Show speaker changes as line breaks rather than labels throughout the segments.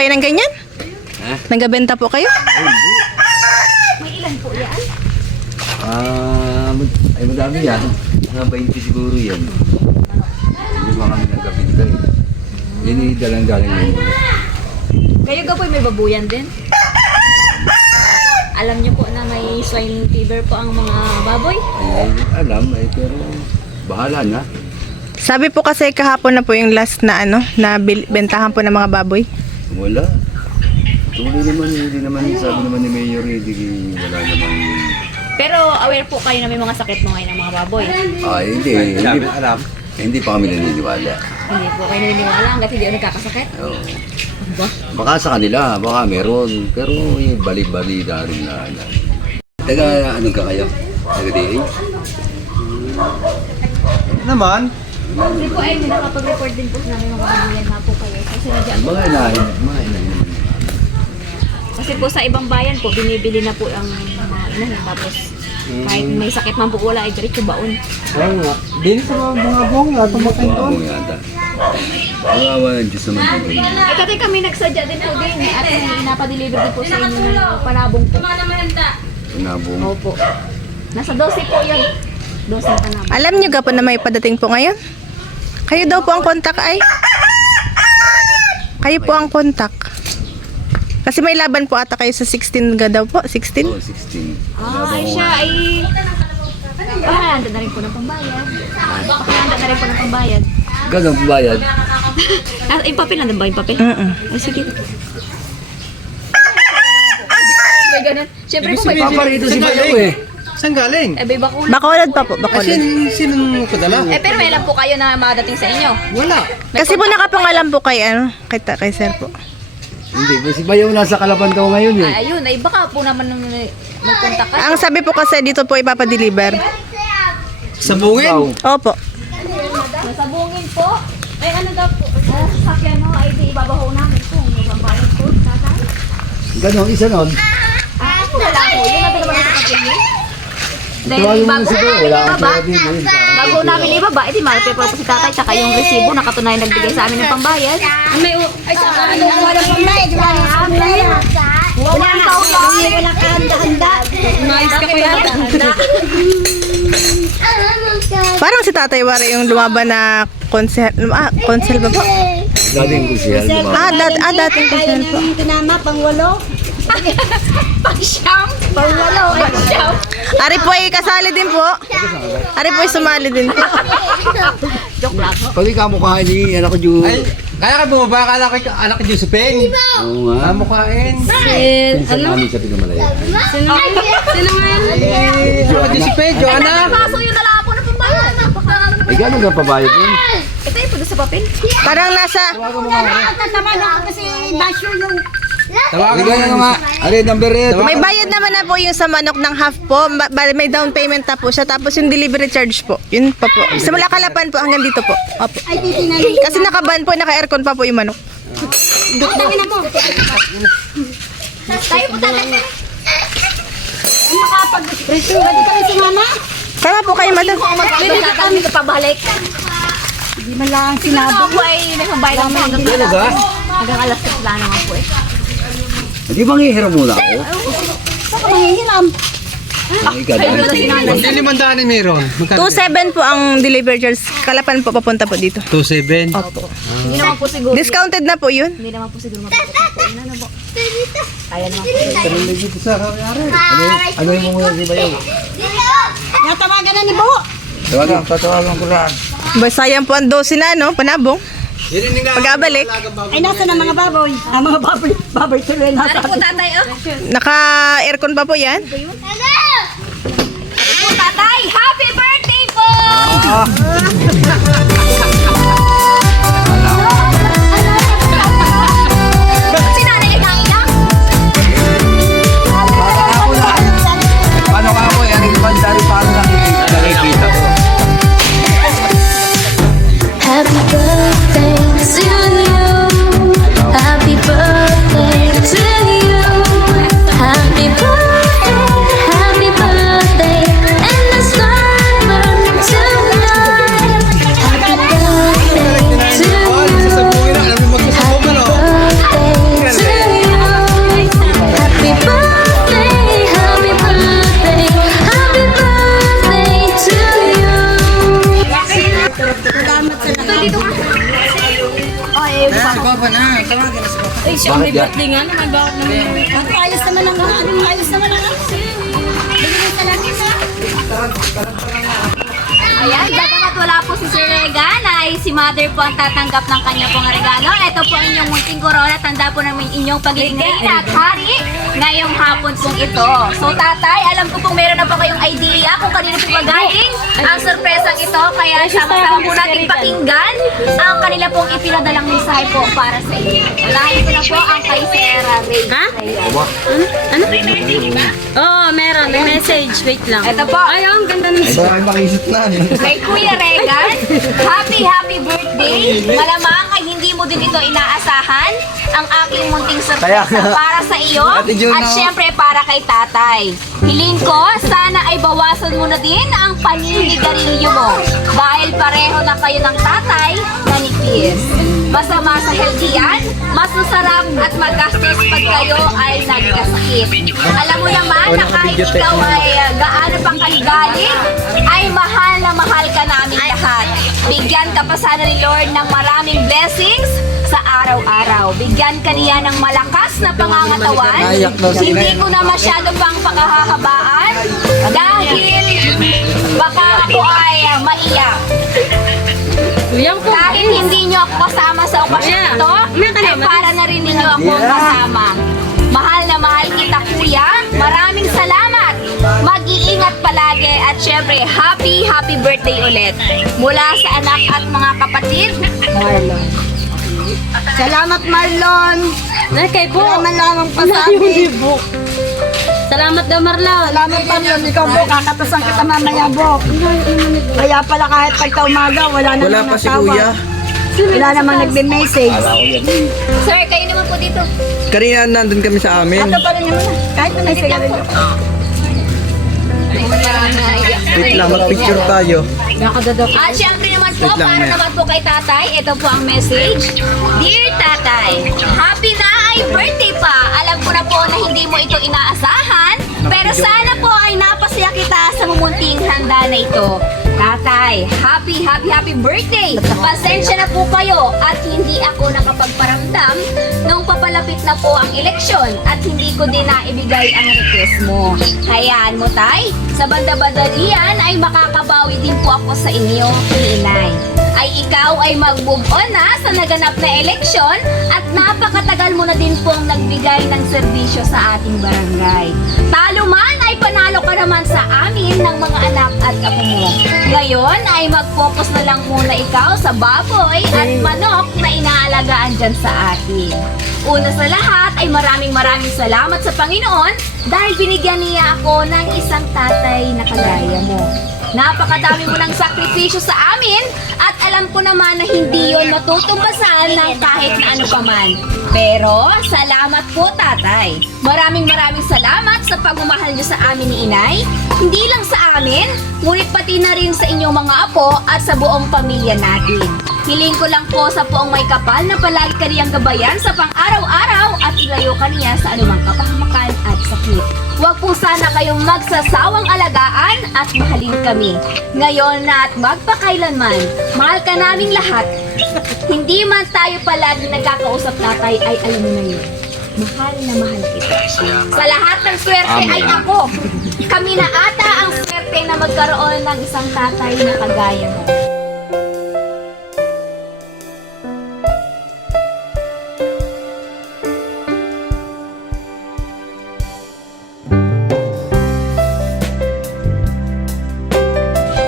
Po kayo ng ganyan?
Ha?
Nagabenta po kayo?
Ah, mad- ay madami yan. Mga 20 siguro yan. Hindi ba kami nagkapinta eh. Yan yung dalang galing yun.
Kayo ka po may babuyan din? Alam niyo po na may swine fever po ang mga baboy?
Ay, alam eh, pero bahala na.
Sabi po kasi kahapon na po yung last na ano, na bentahan po ng mga baboy.
Wala. Tuloy naman, hindi naman, sabi naman ni Mayor, eh, hindi wala naman.
Pero aware po kayo na may mga sakit mo ngayon ng mga baboy.
Ah, hindi, hindi, alam. Hindi pa kami naniniwala.
Hindi po kayo naniniwala hanggat hindi ako nagkakasakit.
Oo. Baka sa kanila, baka meron. Pero yung bali-bali na rin na. na. Taga, anong ka kayo? Taga DA?
Naman,
Kasi po ay nakapag-report din po namin mga babuyan na po nadyan po.
Mga inahin, mga inahin.
Kasi po sa ibang bayan po, binibili na po ang mga inahin. Tapos kahit may sakit man po wala, ay diretso baon.
oo nga. Din sa mga mga bong nga, tumakin
Mga
doon.
mo yata. Kawawa ng Diyos naman kami.
Ay kasi kami nagsadya din po din at may inapadeliver din po sa inyo ng panabong po.
Nabong.
Opo. Nasa 12 po yun. 12 pa naman.
Alam niyo ga po na may padating po ngayon? Kayo daw po ang kontak ay. Kayo po ang kontak. Kasi may laban po ata kayo sa 16 ga daw po, 16.
Oo, 16.
Ah, ay siya ay... Pakahanda na rin po ng pambayad. Pakahanda na rin po ng pambayad.
Gagang bayad.
Ah, yung papel, nandun ba yung papel?
Mm-mm.
Ay, sige. May ganun. Siyempre po may
Paparito si Bayaw eh.
Saan galing?
Eh, may bakulan.
Bacolod pa po,
Ah,
Bacolod.
sin, sinong padala?
Eh, pero may alam po kayo na madating sa inyo.
Wala.
Kasi po nakapangalan po kay ano, kay, ta- kay sir po.
Hindi, ba si Bayaw nasa Kalapan daw ngayon eh.
Ay, ayun, ay baka po naman nung may, may contact ka.
Ang sabi po kasi dito po ipapadeliver.
Sa bungin?
Opo.
Nasabungin po. Ay, ano daw po? Uh, sasakyan mo, ay di ibabaho namin po. Ang bayan po, tatay.
Ganon, isa nun.
Ah, wala po. Yun natin naman sa pagkili. Dahil bago namin
Wala
ibaba, bago namin ibaba, edi malapit po si tatay, tsaka yung resibo na katunayan nagbigay sa amin ng pambayad. May, ay, tsaka ano, wala pang bayad, wala nang amin. Wala ikaw yun. Wala ka handa-handa. Umayos ka pa yata.
Parang si Tatay Wara yung lumaban na konsel, ah, konsel ba po?
Dating ko siya. diba?
Ah, dat, ah dating konsel po.
Tinama, pang walo.
Pang-siyam. Pang-walo. Pang-siyam.
Ari po ay kasali din po. Ari po ay sumali din po.
Joke lang.
Pag ikaw mukha ni anak ko Ju.
Ay, kaya ka bumaba ka anak, anak ni Josephine.
Oo nga.
Ah, mukhain.
Pinsan namin sa Pinamalayan.
Sino nga yan?
Eh, Jo, Josephine, Joanna.
Kaso yun na lang po na pambayad. Ano.
Ay, gano'n ka pabayad yun?
Ito yung po sa papel.
Parang nasa,
Naman ako kasi basyo yung...
Ay,
Tawagan mo
gano'n nga. Ari, number eight.
may bayad naman na po yung sa manok ng half po. Ba- ba- May down payment na po siya. Tapos yung delivery charge po. Yun pa po. Sa mula kalapan po hanggang dito po. Opo.
Ay, titingnan
Kasi nakaban po, naka-aircon pa po yung manok.
Tangin na mo.
Tayo po tatay.
Makapag-preso. Pwede kami si mama.
Tama po kayo, madam.
Hindi ka kami pabalik.
Hindi man lang
Sinabi
sinabi.
po ay nagpabay lang po hanggang
ba?
Hanggang alas 6 lang naman po eh.
Hindi bang hihiram muna ako?
Saan ka manghihiram?
Limandaan ni Meron.
2.7 po ang delivery charge. Kalapan po papunta po dito.
2.7.
Opo.
Hindi naman po siguro.
Discounted na po yun.
Hindi naman po siguro mapapasok po. Ano na po? Kaya naman po.
Dito sa kanyari.
Ano yung muna si Bayaw?
Natawagan na ni Bo.
Tawagan, tatawagan ko lang.
Ba, sayang po ang 12 na, no? Panabong. Pagkabalik.
Ay, nasa na mga baboy? Ang mga baboy, baboy tuloy nasa.
Ano po tatay oh?
Naka-aircon pa po yan.
Ano po tatay? Happy birthday po! Si Mother po ang tatanggap ng kanya pong regalo. Ito po ang inyong munting corona. Tanda po namin inyong pagiging reyna at hari ngayong hapon pong ito. So tatay, alam ko pong meron na po kayong idea kung kanino po ba galing ang sorpresang ito. Kaya sama-sama po natin pakinggan ang kanila pong ipinadalang mensahe po para sa inyo. Unahin ko na po ang kay Sarah Ray.
Ha? Oo, meron. May message. Wait lang.
Ito po.
Ay, oh, ang ganda ng
Baka makisip na.
Kay Kuya Regan, happy happy birthday! Malamang ay hindi mo din ito inaasahan ang aking munting sorpresa para sa iyo
Ate
at syempre para kay tatay. Hiling ko, sana ay bawasan mo na din ang paninigarilyo mo dahil pareho na kayo ng tatay na nipis. Masama sa healthy yan, mas masarap at magastos pag kayo ay nagkasakit. Alam mo naman na kahit ikaw ay uh, gaano pang kaligalig, ay mahal na mahal ka namin lahat. Bigyan ka pa sana ni Lord ng maraming blessings sa araw-araw. Bigyan ka niya ng malakas na pangangatawan. Hindi ko na masyado pang pakahahabaan dahil baka ako ay maiyak. Kahit hindi nyo ako kasama sa okasyon ito, ay para na rin ninyo ako kasama. Mahal na mahal kita kuya. Maraming palagi at syempre happy happy birthday ulit. Mula sa anak at mga kapatid, Marlon.
Salamat, Marlon. Na, kay Bo. Salamat lamang pasabi. Salamat daw, Marlon.
Salamat pa yun, ikaw po, kakatasan kita mamaya po. Kaya pala kahit pagka umaga, wala na
Wala pa si Kuya.
Wala namang nagbe-message.
Sir, kayo naman po dito.
Kanina nandun kami sa amin.
Ito pa rin naman, kahit na may sigarilyo.
Wait lang, mag-picture tayo.
At syempre naman po,
Wait lang,
para
Mel.
naman po kay tatay, ito po ang message. Dear tatay, happy na ay birthday pa. Alam ko na po na hindi mo ito inaasahan, pero sana po ay napasaya kita sa mumunting handa na ito. Tatay, happy, happy, happy birthday! Pasensya na po kayo at hindi ako nakapagparamdam nung papalapit na po ang eleksyon at hindi ko din naibigay ang request mo. Hayaan mo, tay. Sa banda-banda ay makakabawi din po ako sa inyo, inay. Ay ikaw ay mag-move on na sa naganap na eleksyon at napakatagal mo na din pong nagbigay ng serbisyo sa ating barangay. Talo man ay panalo ka naman sa amin ng mga anak at ako mo. Ngayon ay mag-focus na lang muna ikaw sa baboy at manok na inaalagaan dyan sa atin. Una sa lahat ay maraming maraming salamat sa Panginoon dahil binigyan niya ako ng isang tatay na kagaya mo. Napakadami mo ng sakripisyo sa amin at alam ko naman na hindi yon matutumbasan ng kahit na ano paman. Pero salamat po tatay. Maraming maraming salamat sa pagmamahal niyo sa amin ni inay. Hindi lang sa amin, ngunit pati na rin sa inyong mga apo at sa buong pamilya natin. Hiling ko lang po sa poong may kapal na palagi kaniyang gabayan sa pang-araw-araw at ilayo kaniya sa anumang kapahamakan at sakit. Huwag po sana kayong magsasawang alagaan at mahalin kami. Ngayon na at magpakailanman, mahal ka naming lahat. Hindi man tayo palagi nagkakausap tatay ay alam mo na yun. Mahal na mahal kita. Sa lahat ng swerte ay ako. Kami na ata ang swerte na magkaroon ng isang tatay na kagaya mo.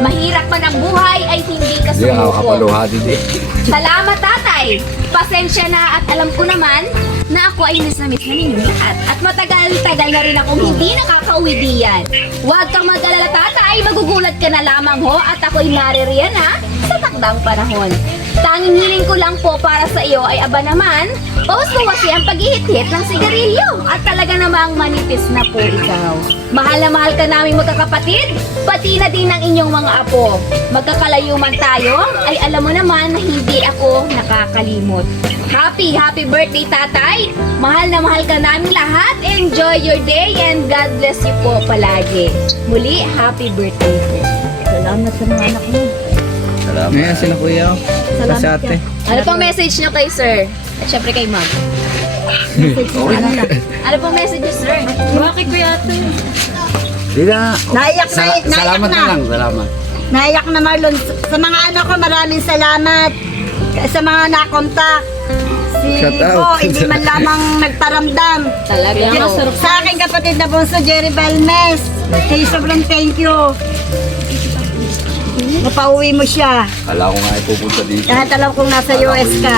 Mahirap man ang buhay ay hindi ka
Hindi ako
sumuko.
kapaluha din eh.
Salamat tatay! Pasensya na at alam ko naman na ako ay miss na na ninyo lahat. At matagal-tagal na rin akong hindi nakakauwi diyan. Huwag kang mag-alala tatay, magugulat ka na lamang ho at ako'y naririyan ha sa takdang panahon. Tanging hiling ko lang po para sa iyo ay aba naman, pawas-pawasi ang paghihit-hit ng sigarilyo at talaga namang manipis na po ikaw. Mahal na mahal ka namin magkakapatid, pati na din ng inyong mga apo. Magkakalayo man tayo, ay alam mo naman na hindi ako nakakalimot. Happy, happy birthday tatay! Mahal na mahal ka namin lahat. Enjoy your day and God bless you po palagi. Muli, happy birthday po. Salamat sa mga anak mo.
Salamat.
Ngayon sila kuya. Kasi ate.
Ano pong message nyo kay sir? At syempre kay ma'am. Ano pong message nyo, sir? Bakit kuya ate?
Di na.
Naiyak na,
Sala-
naiyak
salamat
na.
na lang. Salamat.
Naiyak na Marlon. Sa mga anak ko, maraming salamat. Sa mga nakontak. Si
Shout out.
Bo, hindi man lamang nagparamdam.
Talaga.
Sa aking kapatid na bunso, Jerry Balmes. Kay sobrang thank you. Napauwi mo siya.
Kala ko nga ipupunta dito.
Lahat alam kong nasa US ka.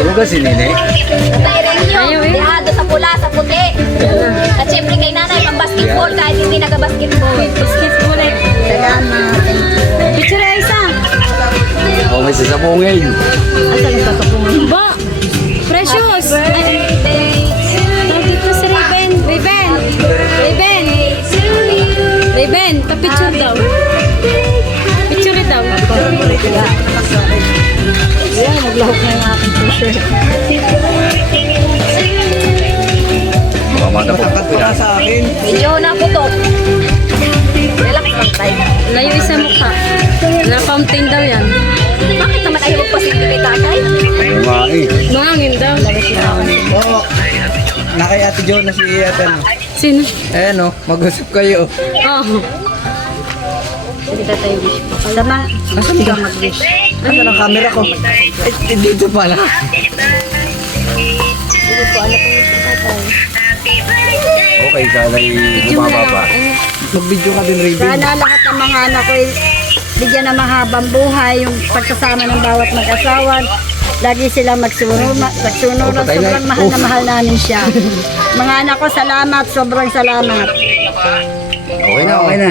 Tulog ka si Nene.
Tatay rin nyo. Dehado sa pula, sa puti. At syempre kay nanay, pang basketball kahit hindi nag-basketball. Basketball eh.
Salamat. Picture isa.
O may sasabungin.
Ba, Raven, pa-picture daw. Picture daw.
Ayan, naglahok na yung aking.
Mamata po
Takat
po
sa akin.
Inyo na putok. Relax lang tayo.
Layo isa mukha. Na fountain daw yan.
Bakit naman ayaw magpasilip kay tatay?
Oo nga eh.
Mangin daw.
Oo. Nakay ate Jo na si ate ano.
Sino?
Eh no, mag-usap kayo.
Oh.
Sa mga,
Nasaan ka mag-wish? Nasaan ang camera ko? Eh, dito pala.
Okay, sana'y bumababa.
Mag-video ka din, Raven.
sana lahat ng mga anak ko ay bigyan ng mahabang buhay, yung pagkasama ng bawat mag-asawa. Lagi silang magsunod, magsunod.
Oh, patay na.
Sobrang mahal na
Oh.
mahal namin siya. mga anak ko, salamat. Sobrang salamat.
Okay na, okay na.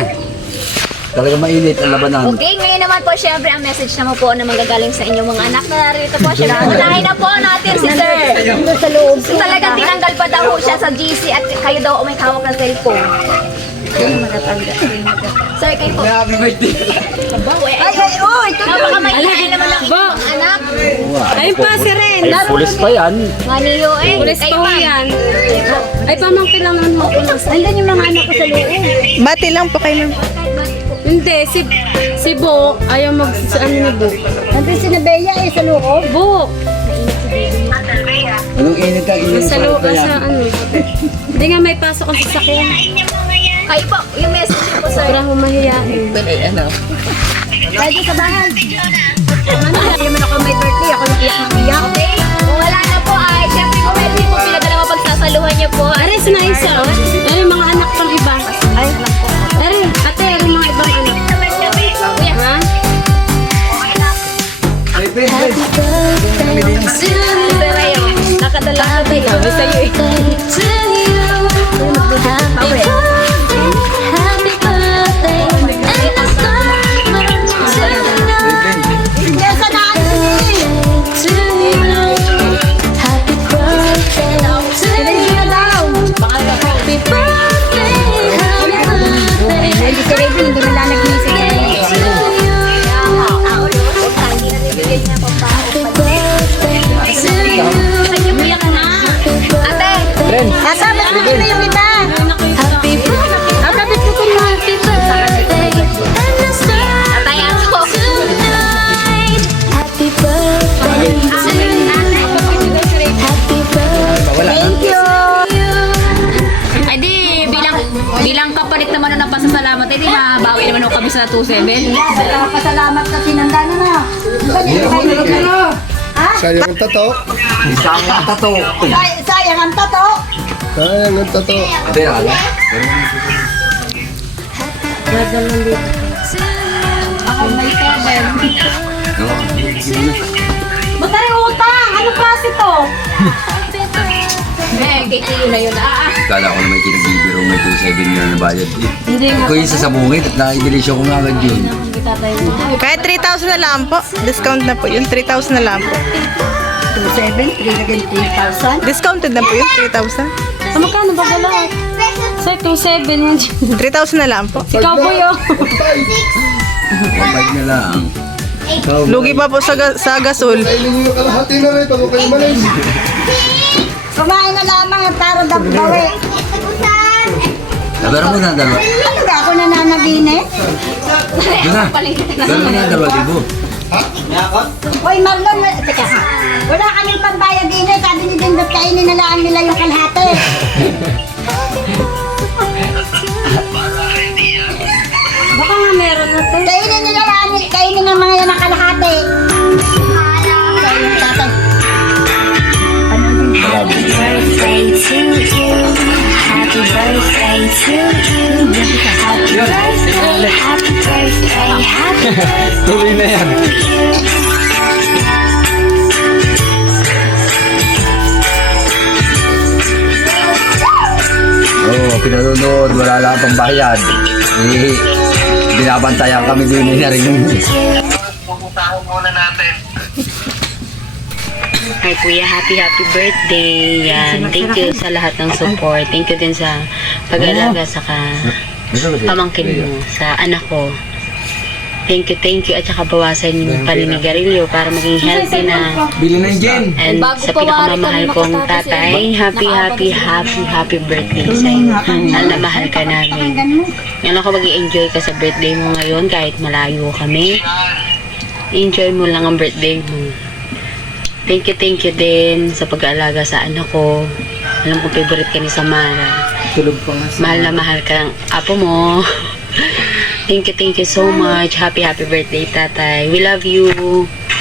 Talaga mainit ang labanan.
Okay, ngayon naman po syempre ang message naman po na manggagaling sa inyong mga anak na narito po. Syempre, unahin na po natin si Sir.
Sa loob.
So, talagang tinanggal pa daw siya sa GC at kayo daw may hawak ng cellphone. Sir, kayo po.
Happy birthday.
Bawa, eh.
Ay, ay, uy!
Napaka maingay naman ng inyong anak.
Ayun pa si Ren.
Ay, pulis pa yan.
Maniyo eh.
Pulis pa ho yan. Ay, pamangkin lang naman ho.
Andun yung mga anak ko sa loob.
Bati lang po kayo.
Hindi, si si Bo, ayaw mag sa ano ni Bo.
Andun si Nebeya eh, sa loob.
Bo,
Anong init ka? Init
sa loob, sa ano. Hindi nga may pasok ang sasakyan.
Kayo po, yung message niyo po, sir.
Sobrang humahiyain.
Pwede sa bahay. Hindi naman ako may birthday. Ako yung iyak ng iyak.
Okay? Kung wala na po ay, syempre kung pwede po pinadala pagsasaluhan niyo po.
Are, na isa. Are,
tayo. Sabi
2,700.
Pasalamat sa tinanda na na. Ha?
Sayang ang tato.
Sayang ang
tato. Sayang ang tato.
Sayang ang tato.
Ate, ah, ala.
Gagawin mo dito.
Ako
may cover. Matay utang! Ano klase to?
Eh, kay Tiyo na yun. Ah, ah.
Kala ko na may kinagbibiro may 2.7 yun na bayad. Ko yung sasabungin at naidilisyo ko nga agad yun.
Kahit 3,000 na lang po. Discount na po yun. 3,000 na lang po.
2,700, 3 again 3,000.
Discounted na po yun. 3,000.
Ah, magkano ba gala? Sir, 2.7 yan.
3,000 na lang po.
Ikaw po yun.
Kapag na lang.
Lugi pa po sa, ga- sa gasol.
Kailin nyo kalahati na rin bago kayo malis.
Kumain na lamang para dabawi.
Nabara mo na dalawa.
Ano ba ako nananaginip?
Doon na. Doon mo na dalawa libo.
Hoy, Marlon, wa- teka ha. Wala kaming pambayad din eh. Sabi ni Dindot, kainin na lang nila yung kalahati.
Baka nga meron na tayo.
Kainin nila lang, kainin ng mga yan ang kalahati.
Birthday to you. Happy birthday to you. Happy birthday, happy birthday, happy birthday.
Tuloy na yan.
to you.
Oo, oh, pinanonood, wala lang pang bayad. Eh, binabantayan kami din ni rin.
Ay, Kuya, happy, happy birthday. Yan. Thank you sa lahat ng support. Thank you din sa pag-alaga sa ka pamangkin mo, sa anak ko. Thank you, thank you. At saka bawasan yung paninigarilyo para maging healthy na.
Bili na yung gin.
And sa pinakamamahal kong tatay, happy, happy, happy, happy birthday sa'yo. Mahal na mahal ka namin. Yan ako mag enjoy ka sa birthday mo ngayon kahit malayo kami. Enjoy mo lang ang birthday mo. Thank you, thank you din sa pag-aalaga sa anak ko. Alam ko favorite ka ni Samara.
Tulog pa nga sa...
Mahal na mahal ka ng apo mo. thank you, thank you so much. Happy, happy birthday, tatay. We love you.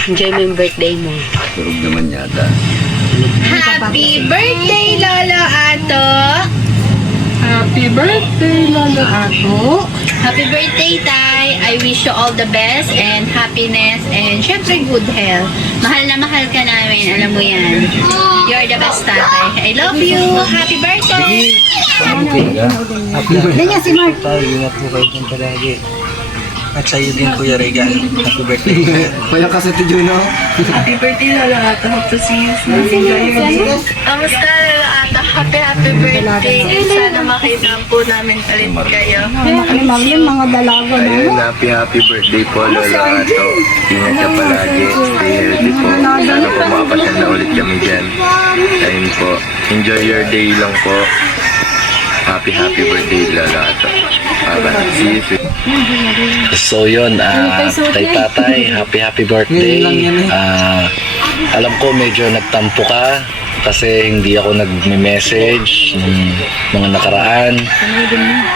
Enjoy mo yung birthday mo.
Turog naman yata.
Happy birthday, Lolo Ato!
Happy birthday, Lolo Ako.
Happy birthday, Tay! I wish you all the best and happiness and syempre good health. Mahal na mahal ka namin, alam mo yan. You're the best, Tatay. I love you! Happy birthday!
Ganyan si Mark.
Tayo, ingat po kayo dyan palagi. At sa'yo din, Kuya Regan. Happy birthday. Kaya kasi ti Juno.
Happy birthday, Lolo Ato. Hope to see you soon. Kamusta, Lolo Ato? Happy, happy birthday. Sana makita po namin ulit kayo.
Lang yung mga dalago na
Ayun, happy happy birthday po, Lola Ato. Ingat ka palagi. Stay healthy po. Sana po makapasyal na ulit kami dyan. Ayun po. Enjoy your day lang po. Happy happy birthday, Lola Ato. Bye-bye. See you soon.
So yun, ah, kay tatay, happy happy birthday. Ah, alam ko medyo nagtampo ka kasi hindi ako nagme-message ng mga nakaraan.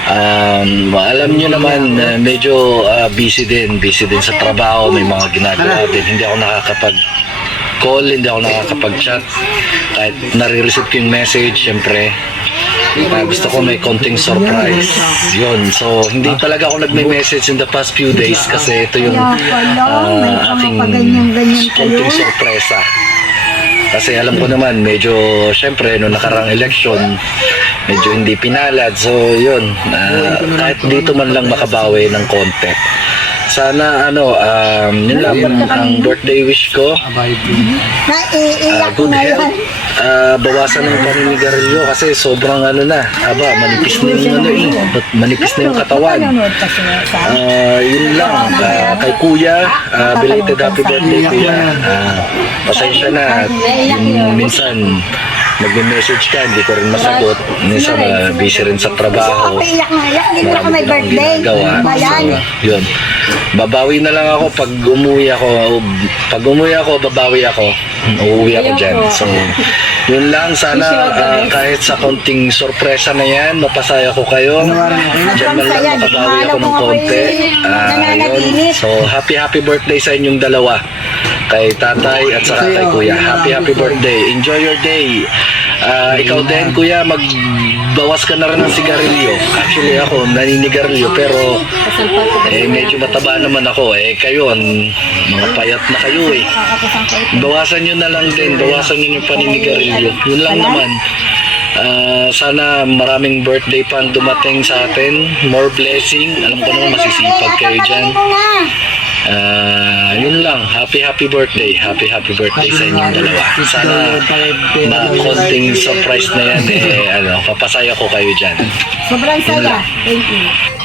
Um, alam nyo naman, na medyo ah, busy din, busy din sa trabaho, may mga ginagawa din. Hindi ako nakakapag call, hindi ako nakakapag-chat. Kahit nare-receive ko yung message, syempre, Ah, gusto ko may konting surprise. Yun. So, hindi talaga ako nagme-message in the past few days kasi ito yung ah, aking konting sorpresa. Kasi alam ko naman, medyo, syempre, nung nakarang election, medyo hindi pinalad. So, yun. ah, kahit dito man lang makabawi ng konti. Sana, ano, um, yun lang ang birthday wish ko. Ah,
Naiiyak
good
na
health.
yan.
Ah, bawasan ng paninigarilyo kasi sobrang ano na, aba, manipis na yung ano eh, manipis na yung katawan. Ah, yun lang, Ah, kay kuya, ah, belated happy birthday kuya. Ah, pasensya na, at yung minsan, nagme-message ka, hindi ko rin masagot. Minsan, ah, busy rin sa trabaho.
Iyak na iyak. Hindi mo ako may birthday.
ginagawa. So, yun. Babawi na lang ako pag umuwi ako. Pag umuwi ako, babawi ako. Uuwi ako dyan. So, yun lang. Sana ah, kahit sa konting sorpresa na yan, mapasaya ko kayo. Diyan man lang makabawi ako ng konti. Ah, yun. So, happy happy birthday sa inyong dalawa. Kay tatay at saka kay kuya. Happy happy birthday. Enjoy your day. Ah, ikaw din, kuya, magbawas ka na rin ng sigarilyo. Actually, ako, naninigarilyo, pero eh, medyo mataba naman ako. Eh, kayo, mga payat na kayo eh. Bawasan nyo na lang din, bawasan nyo yung paninigarilyo. Yun lang naman. Ah, sana maraming birthday pang dumating sa atin. More blessing. Alam ko naman masisipag kayo dyan. Ah, yun lang. Happy happy birthday. Happy happy birthday sa inyong dalawa. Sana ma konting surprise na yan eh ano, papasaya ko kayo dyan.
Sobrang saya. Thank you.